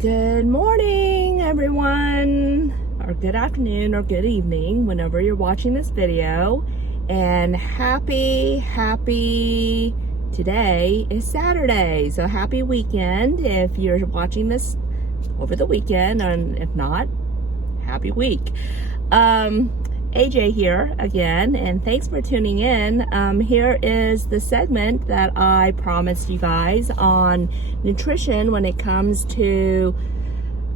Good morning, everyone, or good afternoon or good evening, whenever you're watching this video. And happy, today is Saturday, so happy weekend if you're watching this over the weekend, and if not, happy week. AJ here again, and thanks for tuning in. Here is the segment that I promised you guys on nutrition when it comes to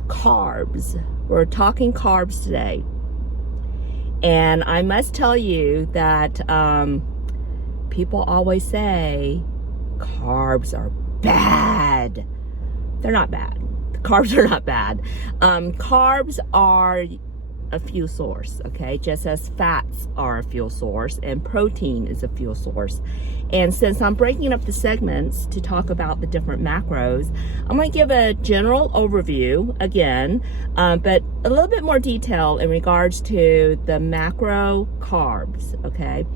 carbs. We're talking carbs today. And I must tell you that people always say carbs are bad. They're not bad. Carbs are not bad. Carbs are a fuel source, okay? Just as fats are a fuel source and protein is a fuel source. And since I'm breaking up the segments to talk about the different macros, I'm going to give a general overview again, but a little bit more detail in regards to the macro carbs, okay?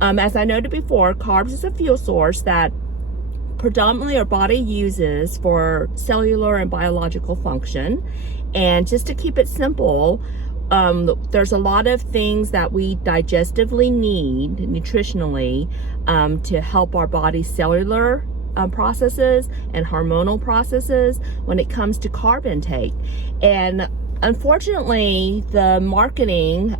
As I noted before, carbs is a fuel source that predominantly our body uses for cellular and biological function. And just to keep it simple, there's a lot of things that we digestively need nutritionally to help our body's cellular processes and hormonal processes when it comes to carb intake. And unfortunately, the marketing,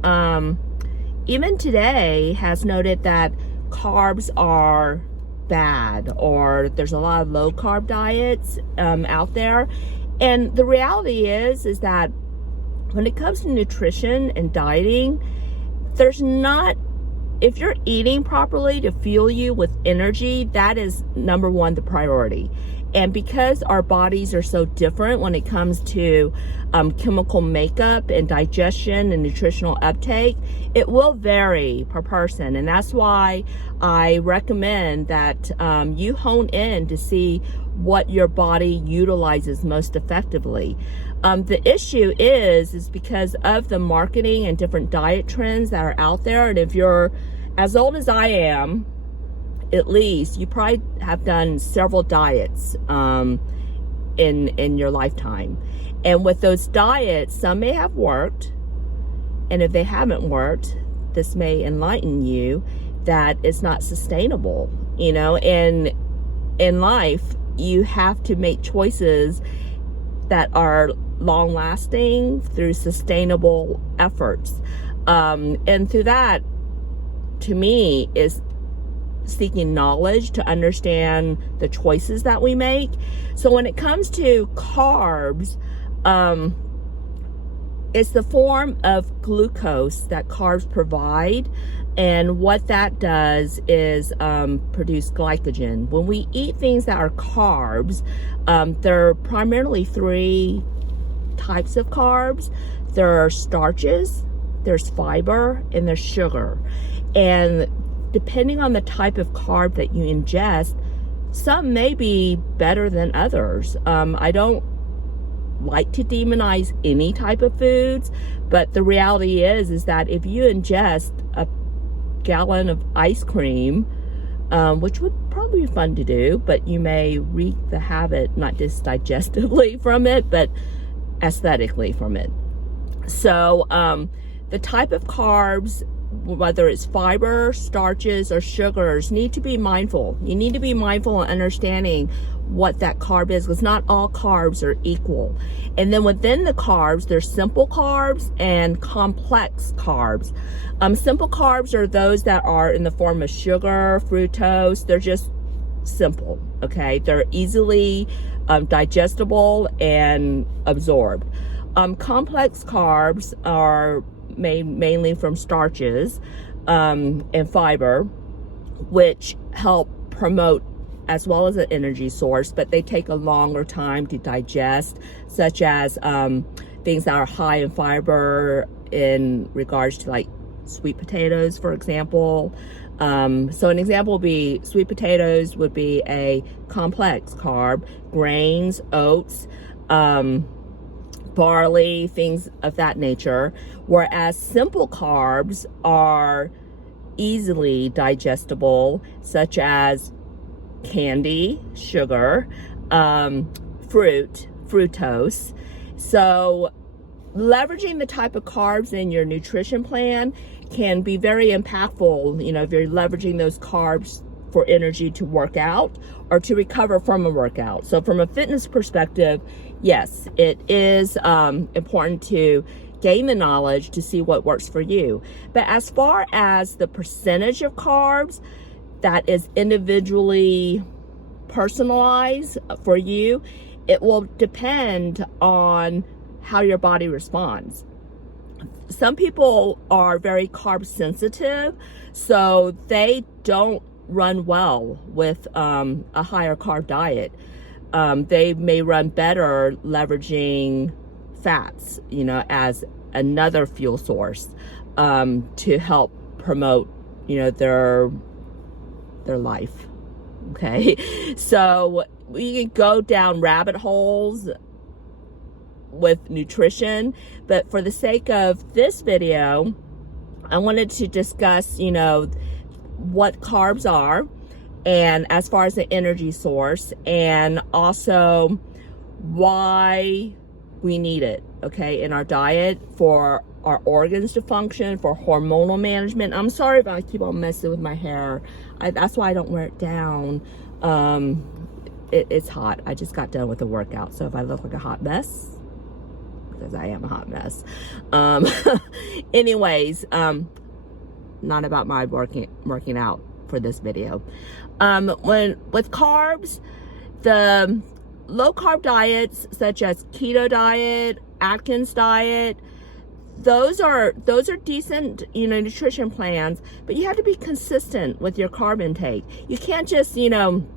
even today, has noted that carbs are bad, or there's a lot of low carb diets out there. And the reality is that when it comes to nutrition and dieting, there's not, if you're eating properly to fuel you with energy, that is number one, the priority. And because our bodies are so different when it comes to chemical makeup and digestion and nutritional uptake, it will vary per person. And that's why I recommend that you hone in to see what your body utilizes most effectively. The issue is because of the marketing and different diet trends that are out there. And if you're as old as I am, at least, you probably have done several diets in your lifetime. And with those diets, some may have worked. And if they haven't worked, this may enlighten you that it's not sustainable. You know, and in life, you have to make choices that are long lasting through sustainable efforts. And through that, to me, is seeking knowledge to understand the choices that we make. So when it comes to carbs, it's the form of glucose that carbs provide. And what that does is produce glycogen. When we eat things that are carbs, there are primarily three types of carbs. There are starches, there's fiber, and there's sugar. And depending on the type of carb that you ingest, some may be better than others. I don't like to demonize any type of foods, but the reality is that if you ingest a gallon of ice cream, which would probably be fun to do, but you may wreak the havoc, not just digestively from it, but aesthetically from it. So the type of carbs, whether it's fiber, starches, or sugars, need to be mindful. You need to be mindful in understanding what that carb is, because not all carbs are equal. And then within the carbs, there's simple carbs and complex carbs. Simple carbs are those that are in the form of sugar, fructose. They're just simple, okay? They're easily digestible and absorbed. Complex carbs are made mainly from starches and fiber, which help promote as well as an energy source, but they take a longer time to digest, such as things that are high in fiber in regards to like sweet potatoes, for example. So an example would be sweet potatoes would be a complex carb, grains, oats, barley, things of that nature, whereas simple carbs are easily digestible, such as candy, sugar, fruit, fructose. So leveraging the type of carbs in your nutrition plan can be very impactful, you know, if you're leveraging those carbs for energy to work out or to recover from a workout. So from a fitness perspective, yes, it is important to gain the knowledge to see what works for you. But as far as the percentage of carbs that is individually personalized for you, it will depend on how your body responds. Some people are very carb sensitive, so they don't run well with a higher carb diet. They may run better leveraging fats, you know, as another fuel source to help promote, you know, their life. Okay, so we can go down rabbit holes with nutrition, but for the sake of this video, I wanted to discuss, you know, what carbs are, and as far as the energy source, and also why we need it, okay, in our diet for our organs to function, for hormonal management. I'm sorry if I keep on messing with my hair. That's why I don't wear it down. It's hot. I just got done with the workout, so if I look like a hot mess, because I am a hot mess. Anyways, not about my working out for this video. With carbs, the low carb diets such as keto diet, Atkins diet, those are decent, you know, nutrition plans, but you have to be consistent with your carb intake. You can't just, you know,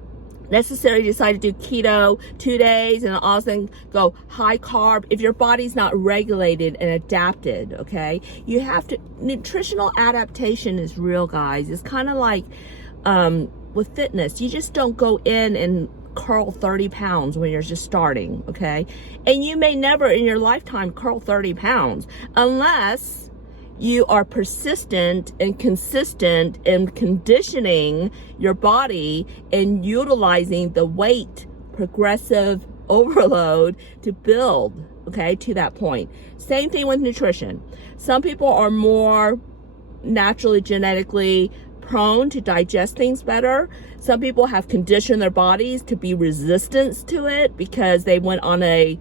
necessarily decide to do keto 2 days and all of a sudden go high carb if your body's not regulated and adapted. Okay, you have to, nutritional adaptation is real, guys. It's kind of like with fitness. You just don't go in and curl 30 pounds when you're just starting, okay? And you may never in your lifetime curl 30 pounds unless you are persistent and consistent in conditioning your body and utilizing the weight progressive overload to build, okay, to that point. Same thing with nutrition. Some people are more naturally genetically prone to digest things better. Some people have conditioned their bodies to be resistant to it because they went on a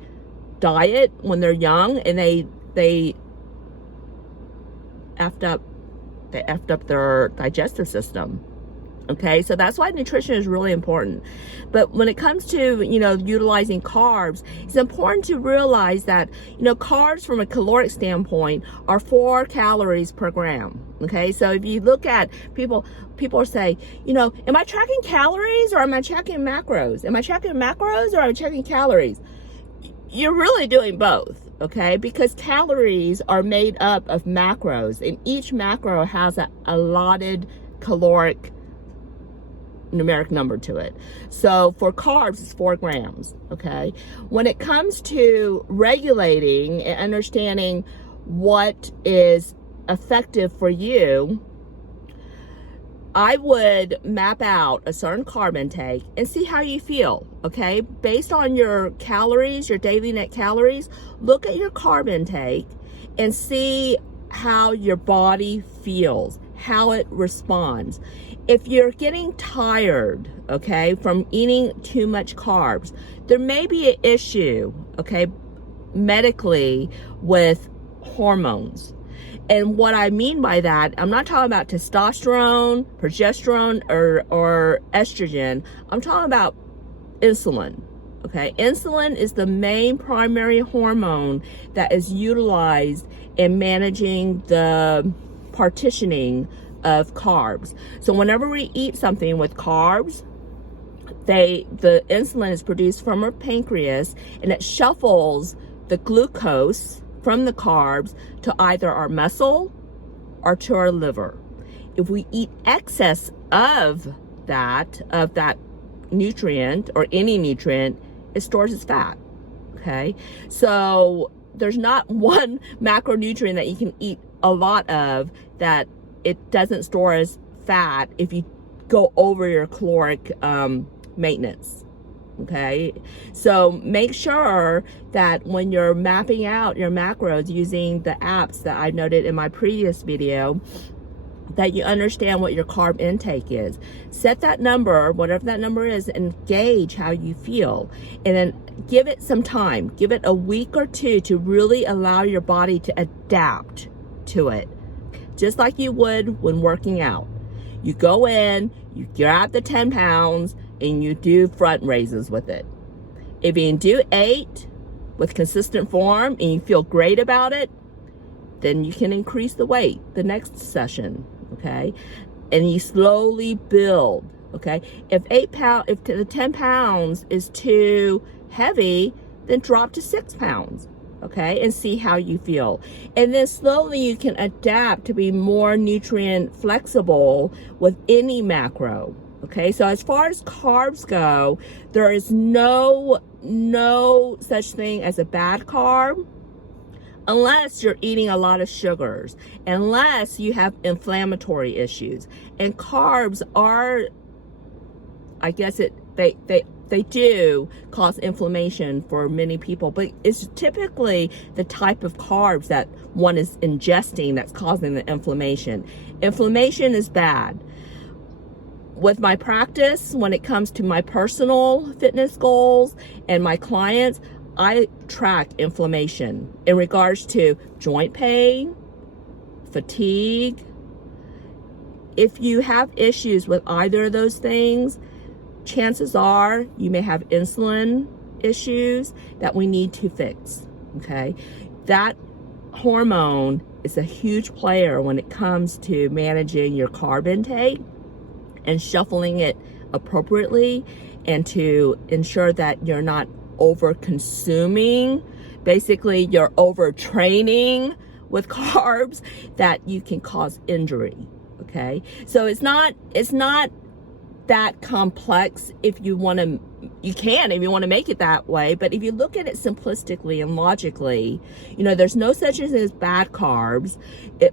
diet when they're young and they effed up their digestive system. Okay, so that's why nutrition is really important. But when it comes to, you know, utilizing carbs, it's important to realize that, you know, carbs from a caloric standpoint are 4 calories per gram. Okay, so if you look at people say, you know, am I tracking calories or am I checking macros? Am I checking macros or am I checking calories? You're really doing both, okay? Because calories are made up of macros, and each macro has a allotted caloric numeric number to it. So for carbs, it's 4 grams, okay? When it comes to regulating and understanding what is effective for you, I would map out a certain carb intake and see how you feel, okay? Based on your calories, your daily net calories, look at your carb intake and see how your body feels, how it responds. If you're getting tired, okay, from eating too much carbs, there may be an issue, okay, medically with hormones. And what I mean by that, I'm not talking about testosterone, progesterone, or estrogen. I'm talking about insulin, okay? Insulin is the main primary hormone that is utilized in managing the partitioning of carbs. So whenever we eat something with carbs, the insulin is produced from our pancreas, and it shuffles the glucose from the carbs to either our muscle or to our liver. If we eat excess of that nutrient or any nutrient, it stores as fat, okay? So there's not one macronutrient that you can eat a lot of that it doesn't store as fat if you go over your caloric maintenance, Okay, so make sure that when you're mapping out your macros using the apps that I noted in my previous video, that you understand what your carb intake is. Set that number, whatever that number is, and gauge how you feel. And then give it some time. Give it a week or two to really allow your body to adapt to it. Just like you would when working out. You go in, you grab the 10 pounds, and you do front raises with it. If you can do 8 with consistent form and you feel great about it, then you can increase the weight the next session, okay? And you slowly build, okay? If the 10 pounds is too heavy, then drop to 6 pounds, okay? And see how you feel. And then slowly you can adapt to be more nutrient flexible with any macro, okay? So as far as carbs go, there is no such thing as a bad carb, unless you're eating a lot of sugars, unless you have inflammatory issues. And carbs are, I guess they do cause inflammation for many people, but it's typically the type of carbs that one is ingesting that's causing the inflammation. Inflammation is bad. With my practice, when it comes to my personal fitness goals and my clients, I track inflammation in regards to joint pain, fatigue. If you have issues with either of those things, chances are you may have insulin issues that we need to fix, okay? That hormone is a huge player when it comes to managing your carb intake and shuffling it appropriately, and to ensure that you're not over consuming, basically you're overtraining with carbs, that you can cause injury, okay? So it's not that complex. If you want to, if you want to make it that way, but if you look at it simplistically and logically, there's no such thing as bad carbs,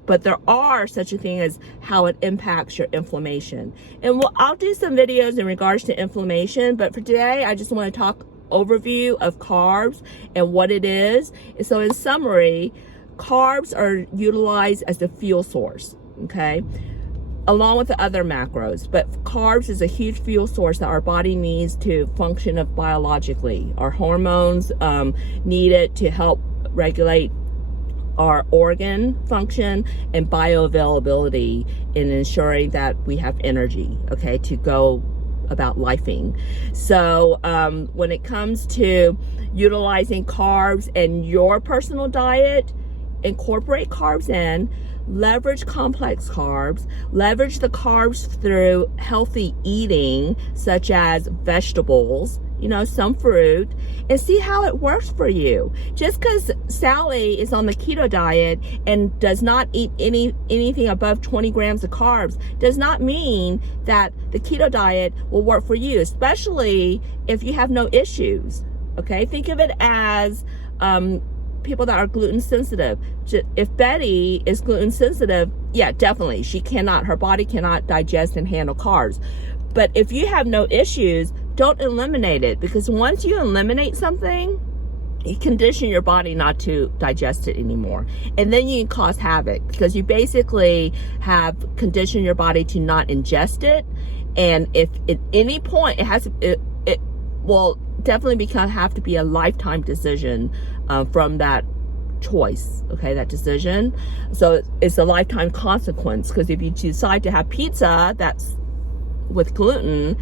but there are such a thing as how it impacts your inflammation. And I'll do some videos in regards to inflammation, but for today, I just want to talk overview of carbs and what it is. And so in summary, carbs are utilized as a fuel source, okay, along with the other macros. But carbs is a huge fuel source that our body needs to function biologically. Our hormones need it to help regulate our organ function and bioavailability in ensuring that we have energy, okay, to go about lifing. So when it comes to utilizing carbs in your personal diet, incorporate carbs in, leverage complex carbs, leverage the carbs through healthy eating, such as vegetables, some fruit, and see how it works for you. Just because Sally is on the keto diet and does not eat anything above 20 grams of carbs does not mean that the keto diet will work for you, especially if you have no issues, okay? Think of it as people that are gluten sensitive. If Betty is gluten sensitive, yeah, definitely, her body cannot digest and handle carbs. But if you have no issues, don't eliminate it, because once you eliminate something, you condition your body not to digest it anymore. And then you can cause havoc, because you basically have conditioned your body to not ingest it. And if at any point it will definitely have to be a lifetime decision from that choice, okay, that decision. So it's a lifetime consequence, because if you decide to have pizza that's with gluten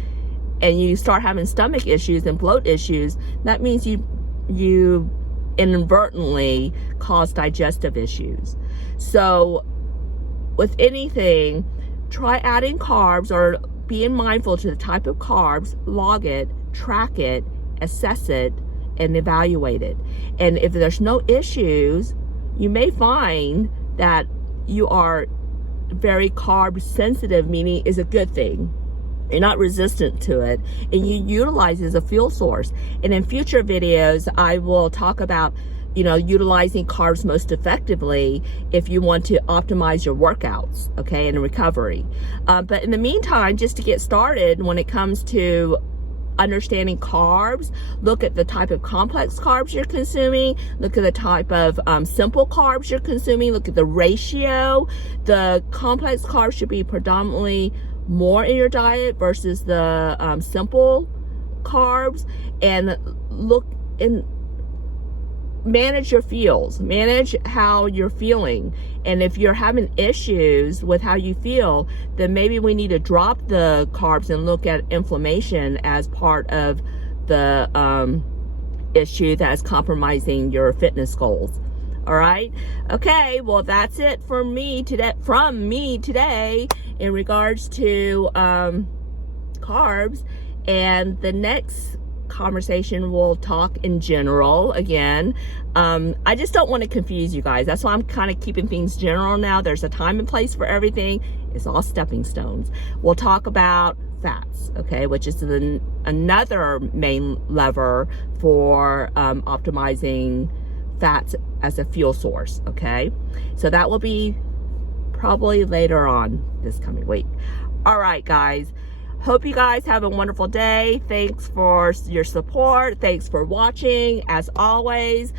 and you start having stomach issues and bloat issues, that means you inadvertently cause digestive issues. So with anything, try adding carbs or being mindful to the type of carbs, log it, track it, assess it, and evaluate it. And if there's no issues, you may find that you are very carb sensitive, meaning is a good thing. You're not resistant to it, and you utilize it as a fuel source. And in future videos, I will talk about, utilizing carbs most effectively if you want to optimize your workouts, okay, and recovery. But in the meantime, just to get started, when it comes to understanding carbs, look at the type of complex carbs you're consuming, look at the type of simple carbs you're consuming, look at the ratio. The complex carbs should be predominantly more in your diet versus the simple carbs, and look and manage your feels, manage how you're feeling. And if you're having issues with how you feel, then maybe we need to drop the carbs and look at inflammation as part of the issue that's compromising your fitness goals. All right. Okay. Well, that's it for me today, from me today in regards to carbs. And the next conversation we'll talk in general again. I just don't want to confuse you guys. That's why I'm kind of keeping things general now. There's a time and place for everything. It's all stepping stones. We'll talk about fats, okay, which is another main lever for optimizing fats as a fuel source, okay? So that will be probably later on this coming week. All right, guys. Hope you guys have a wonderful day. Thanks for your support. Thanks for watching. As always,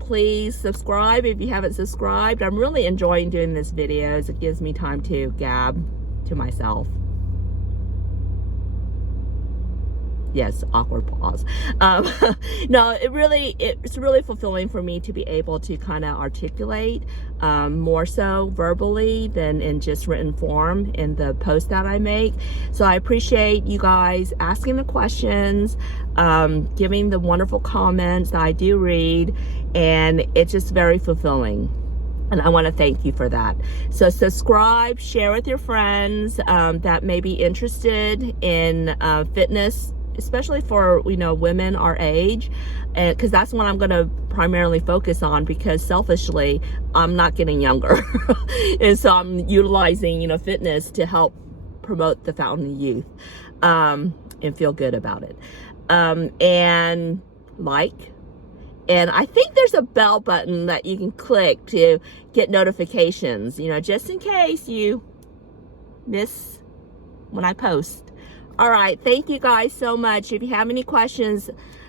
please subscribe if you haven't subscribed. I'm really enjoying doing this videos. It gives me time to gab to myself. Yes, awkward pause. No, it's really fulfilling for me to be able to kind of articulate more so verbally than in just written form in the post that I make. So I appreciate you guys asking the questions, giving the wonderful comments that I do read, and it's just very fulfilling. And I want to thank you for that. So subscribe, share with your friends that may be interested in fitness, especially for, women our age, because that's what I'm going to primarily focus on, because selfishly, I'm not getting younger. And so I'm utilizing, fitness to help promote the fountain of youth and feel good about it. And I think there's a bell button that you can click to get notifications, just in case you miss when I post. All right. Thank you guys so much. If you have any questions,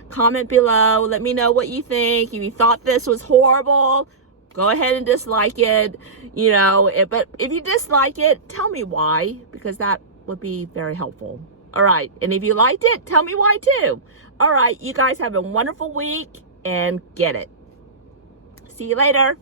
comment below. Let me know what you think. If you thought this was horrible, go ahead and dislike it, but if you dislike it, tell me why, because that would be very helpful. All right. And if you liked it, tell me why too. All right. You guys have a wonderful week and get it. See you later.